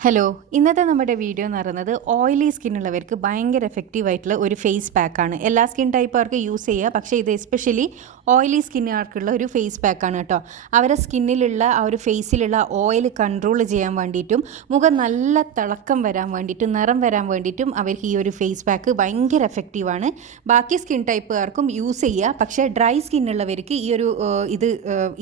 Hello ഇന്നത്തെ നമ്മുടെ video എന്ന് പറയുന്നത് ഓയിലി സ്കിൻ ഉള്ളവർക്ക് ഭയങ്കര എഫക്റ്റീവ് ആയിട്ടുള്ള ഒരു ഫേസ് പാക്കാണ് എല്ലാ സ്കിൻ ടൈപ്പുകാർക്ക് യൂസ് ചെയ്യുക പക്ഷേ ഇത് എസ്പെഷ്യലി ഓയിലി സ്കിന്നുകാർക്കുള്ള ഒരു ഫേസ് പാക്കാണ് കേട്ടോ. അവരെ സ്കിന്നിലുള്ള ആ ഒരു ഫേസിലുള്ള ഓയിൽ കൺട്രോൾ ചെയ്യാൻ വേണ്ടിയിട്ടും മുഖം നല്ല തിളക്കം വരാൻ വേണ്ടിയിട്ടും നിറം വരാൻ വേണ്ടിയിട്ടും അവർക്ക് ഈ ഒരു ഫേസ് പാക്ക് ഭയങ്കര എഫക്റ്റീവാണ് ബാക്കി സ്കിൻ ടൈപ്പുകാർക്കും യൂസ് ചെയ്യുക പക്ഷേ ഡ്രൈ സ്കിന്നുള്ളവർക്ക് ഈ ഒരു ഇത്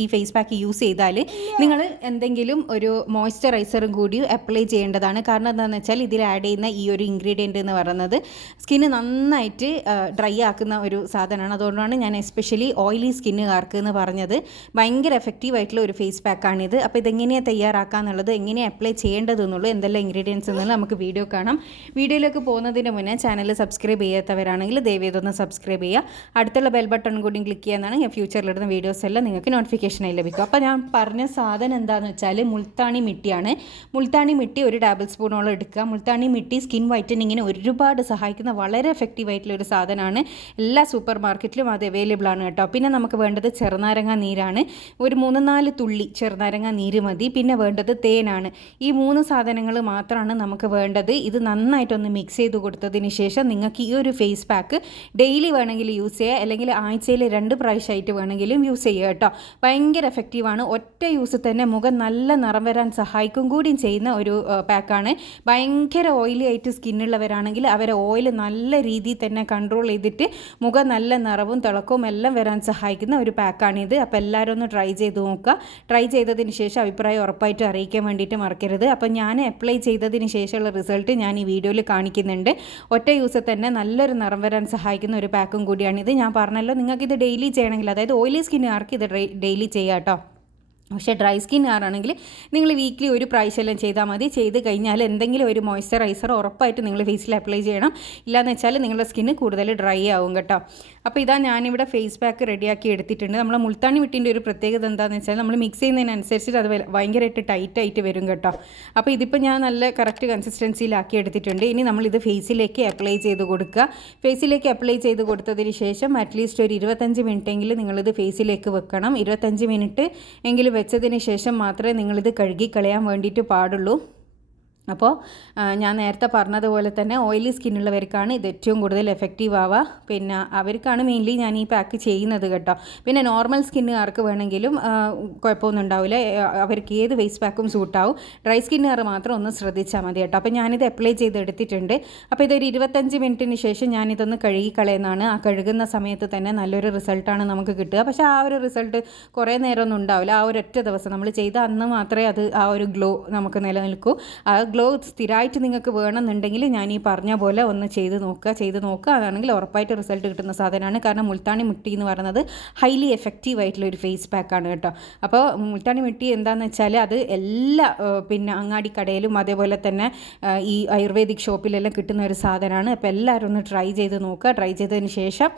ഈ ഫേസ് പാക്ക് യൂസ് ചെയ്താൽ നിങ്ങൾ എന്തെങ്കിലും ഒരു മോയ്സ്ചറൈസറും കൂടി അപ്ലൈ ചെയ്യേണ്ടതാണ്. കാരണം എന്താണെന്ന് വെച്ചാൽ ഇതിൽ ആഡ് ചെയ്യുന്ന ഈ ഒരു ഇൻഗ്രീഡിയന്റ് എന്ന് പറയുന്നത് സ്കിന്ന് നന്നായിട്ട് ഡ്രൈ ആക്കുന്ന ഒരു സാധനമാണ്. അതുകൊണ്ടാണ് ഞാൻ എസ്പെഷ്യലി ഓയിലി സ്കിന്നുകാർക്ക് എന്ന് പറഞ്ഞത് ഭയങ്കര എഫക്റ്റീവ് ആയിട്ടുള്ള ഒരു ഫേസ് പാക്കാണിത് അപ്പോൾ ഇതെങ്ങനെയാണ് തയ്യാറാക്കുക എന്നുള്ളത് എങ്ങനെയാണ് അപ്ലൈ ചെയ്യേണ്ടത് എന്നുള്ളൂ എന്തെല്ലാം ഇൻഗ്രീഡിയൻസ് എന്നുള്ളത് നമുക്ക് വീഡിയോ കാണാം. വീഡിയോയിലേക്ക് പോകുന്നതിന് മുന്നേ ചാനൽ സബ്സ്ക്രൈബ് ചെയ്യാത്തവരാണെങ്കിൽ ദയവേതൊന്ന് സബ്സ്ക്രൈബ് ചെയ്യുക. അടുത്തുള്ള ബെൽ ബട്ടൺ കൂടി ക്ലിക്ക് ചെയ്യാന്നാണ് ഞാൻ ഫ്യൂച്ചറിലിടുന്ന വീഡിയോസ് എല്ലാം നിങ്ങൾക്ക് നോട്ടിഫിക്കേഷനായി ലഭിക്കും. അപ്പോൾ ഞാൻ പറഞ്ഞ സാധനം എന്താണെന്ന് വെച്ചാൽ മുൾത്താണി മിട്ടിയാണ്. മുൾത്താണി മിട്ടി ഒരു ടേബിൾ സ്പൂണോളം എടുക്കുക. മുൾത്താണി മിട്ടി സ്കിൻ വൈറ്റനിങ്ങിന് ഒരുപാട് സഹായിക്കുന്ന വളരെ എഫക്റ്റീവ് ആയിട്ടുള്ള ഒരു സാധനമാണ്. എല്ലാ സൂപ്പർ മാർക്കറ്റിലും അത് അവൈലബിൾ ആണ് കേട്ടോ. പിന്നെ നമുക്ക് വേണ്ടത് ചെറുനാരങ്ങ നീരാണ്. ഒരു മൂന്ന് നാല് തുള്ളി ചെറുനാരങ്ങ നീര് മതി. പിന്നെ വേണ്ടത് തേനാണ്. ഈ മൂന്ന് സാധനങ്ങൾ മാത്രമാണ് നമുക്ക് വേണ്ടത്. ഇത് നന്നായിട്ടൊന്ന് മിക്സ് ചെയ്ത് കൊടുത്തതിന് ശേഷം നിങ്ങൾക്ക് ഈ ഒരു ഫേസ് പാക്ക് ഡെയിലി വേണമെങ്കിൽ യൂസ് ചെയ്യുക അല്ലെങ്കിൽ ആഴ്ചയിൽ രണ്ട് പ്രാവശ്യമായിട്ട് വേണമെങ്കിലും യൂസ് ചെയ്യുക കേട്ടോ. ഭയങ്കര എഫക്റ്റീവാണ് ഒറ്റ യൂസ് തന്നെ മുഖം നല്ല നിറം വരാൻ സഹായിക്കും കൂടിയും ചെയ്യുന്ന ഒരു പാക്കാണ് ഭയങ്കര ഓയിലി ആയിട്ട് സ്കിന്നുള്ളവരാണെങ്കിൽ അവരെ ഓയിൽ നല്ല രീതിയിൽ തന്നെ കൺട്രോൾ ചെയ്തിട്ട് മുഖം നല്ല നിറവും തിളക്കവും എല്ലാം വരാൻ സഹായിക്കുന്ന ഒരു പാക്കാണ് ഇത് അപ്പോൾ എല്ലാവരും ഒന്ന് ട്രൈ ചെയ്ത് നോക്കുക. ട്രൈ ചെയ്തതിന് ശേഷം അഭിപ്രായം ഉറപ്പായിട്ട് അറിയിക്കാൻ വേണ്ടിയിട്ട് മറക്കരുത്. അപ്പോൾ ഞാൻ അപ്ലൈ ചെയ്തതിന് ശേഷമുള്ള റിസൾട്ട് ഞാൻ ഈ വീഡിയോയിൽ കാണിക്കുന്നുണ്ട്. ഒറ്റ യൂസിൽ തന്നെ നല്ലൊരു നിറം വരാൻ സഹായിക്കുന്ന ഒരു പാക്കും കൂടിയാണിത്. ഞാൻ പറഞ്ഞല്ലോ നിങ്ങൾക്ക് ഇത് ഡെയിലി ചെയ്യണമെങ്കിൽ അതായത് ഓയിലി സ്കിന്നുകാർക്ക് ഇത് ഡെയിലി ചെയ്യാം കേട്ടോ. പക്ഷേ ഡ്രൈ സ്കിൻ ആണെങ്കിൽ നിങ്ങൾ വീക്ക്ലി ഒരു പ്രാവശ്യമെല്ലാം ചെയ്താൽ മതി. ചെയ്ത് കഴിഞ്ഞാൽ എന്തെങ്കിലും ഒരു മോയ്സ്ചറൈസർ ഉറപ്പായിട്ട് നിങ്ങൾ ഫേസിൽ അപ്ലൈ ചെയ്യണം. ഇല്ലാന്ന് വെച്ചാൽ നിങ്ങളുടെ സ്കിന്ന് കൂടുതൽ ഡ്രൈ ആവും കേട്ടോ. അപ്പോൾ ഇതാ ഞാനിവിടെ ഫേസ് പാക്ക് റെഡിയാക്കി എടുത്തിട്ടുണ്ട്. നമ്മൾ മുൾത്താണി വിട്ടിന്റെ ഒരു പ്രത്യേകത എന്താണെന്ന് വെച്ചാൽ നമ്മൾ മിക്സ് ചെയ്യുന്നതിനനുസരിച്ചിട്ട് അത് ഭയങ്കരമായിട്ട് ടൈറ്റ് ആയിട്ട് വരും കേട്ടോ. അപ്പോൾ ഇതിപ്പോൾ ഞാൻ നല്ല കറക്റ്റ് കൺസിസ്റ്റൻസിയിലാക്കി എടുത്തിട്ടുണ്ട്. ഇനി നമ്മളിത് ഫേസിലേക്ക് അപ്ലൈ ചെയ്ത് കൊടുക്കുക. ഫേസിലേക്ക് അപ്ലൈ ചെയ്ത് കൊടുത്തതിന് ശേഷം അറ്റ്ലീസ്റ്റ് ഒരു ഇരുപത്തഞ്ച് മിനിറ്റ് എങ്കിലും നിങ്ങളിത് ഫേസിലേക്ക് വെക്കണം. ഇരുപത്തഞ്ച് മിനിറ്റ് എങ്കിലും വെച്ചതിന് ശേഷം മാത്രമേ നിങ്ങളിത് കഴുകി കളയാൻ വേണ്ടിയിട്ട് പാടുള്ളൂ. അപ്പോൾ ഞാൻ നേരത്തെ പറഞ്ഞതുപോലെ തന്നെ ഓയിലി സ്കിന്നുള്ളവർക്കാണ് ഇത് ഏറ്റവും കൂടുതൽ എഫക്റ്റീവ് ആവുക. പിന്നെ അവർക്കാണ് മെയിൻലി ഞാൻ ഈ പാക്ക് ചെയ്യുന്നത് കേട്ടോ. പിന്നെ നോർമൽ സ്കിന്നുകാർക്ക് വേണമെങ്കിലും കുഴപ്പമൊന്നും ഉണ്ടാവില്ല. അവർക്ക് ഏത് ഫേസ് പാക്കും സൂട്ടാവും ഡ്രൈ സ്കിന്നുകാർ മാത്രം ഒന്ന് ശ്രദ്ധിച്ചാൽ മതി കേട്ടോ. അപ്പോൾ ഞാനിത് അപ്ലൈ ചെയ്ത് എടുത്തിട്ടുണ്ട്. അപ്പോൾ ഇതൊരു ഇരുപത്തഞ്ച് മിനിറ്റിന് ശേഷം ഞാനിതൊന്ന് കഴുകി ആ കഴുകുന്ന സമയത്ത് തന്നെ നല്ലൊരു റിസൾട്ടാണ് നമുക്ക് കിട്ടുക. പക്ഷേ ആ ഒരു റിസൾട്ട് കുറേ നേരമൊന്നും ഉണ്ടാവില്ല. ആ ഒരു ഒറ്റ ദിവസം. നമ്മൾ ചെയ്ത അന്ന് മാത്രമേ അത് ആ ഒരു ഗ്ലോ നമുക്ക് നിലനിൽക്കൂ. ആ സ്ഥിരമായിട്ട് നിങ്ങൾക്ക് വേണമെന്നുണ്ടെങ്കിൽ ഞാൻ ഈ പറഞ്ഞ പോലെ ഒന്ന് ചെയ്ത് നോക്കുക ചെയ്ത് നോക്കുക. അതാണെങ്കിൽ ഉറപ്പായിട്ട് റിസൾട്ട് കിട്ടുന്ന സാധനമാണ്. കാരണം മുൾത്താണി മുട്ടി എന്ന് പറയുന്നത് ഹൈലി എഫക്റ്റീവ് ആയിട്ടുള്ള ഒരു ഫേസ് പാക്കാണ് കേട്ടോ. അപ്പോൾ മുൾത്താണി മുട്ടി എന്താണെന്ന് വെച്ചാൽ അത് എല്ലാ പിന്നെ അങ്ങാടി കടയിലും അതേപോലെ തന്നെ ഈ ആയുർവേദിക് ഷോപ്പിലെല്ലാം കിട്ടുന്ന ഒരു സാധനമാണ്. അപ്പോൾ എല്ലാവരും ഒന്ന് ട്രൈ ചെയ്ത് നോക്കുക. ട്രൈ ചെയ്തതിന് ശേഷം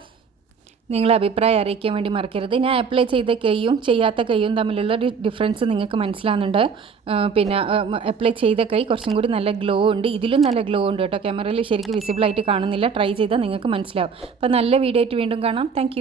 നിങ്ങളെ അഭിപ്രായം അറിയിക്കാൻ വേണ്ടി മറക്കരുത്. ഞാൻ അപ്ലൈ ചെയ്ത കൈയും ചെയ്യാത്ത കൈയും തമ്മിലുള്ള ഡിഫറൻസ് നിങ്ങൾക്ക് മനസ്സിലാകുന്നുണ്ട് പിന്നെ അപ്ലൈ ചെയ്ത കൈ കുറച്ചും കൂടി നല്ല ഗ്ലോ ഉണ്ട്. ഇതിലും നല്ല ഗ്ലോ ഉണ്ട് കേട്ടോ. ക്യാമറയിൽ ശരിക്കും വിസിബിളായിട്ട് കാണുന്നില്ല. ട്രൈ ചെയ്താൽ നിങ്ങൾക്ക് മനസ്സിലാവും. അപ്പോൾ നല്ല വീഡിയോ ആയിട്ട് വീണ്ടും കാണാം. താങ്ക്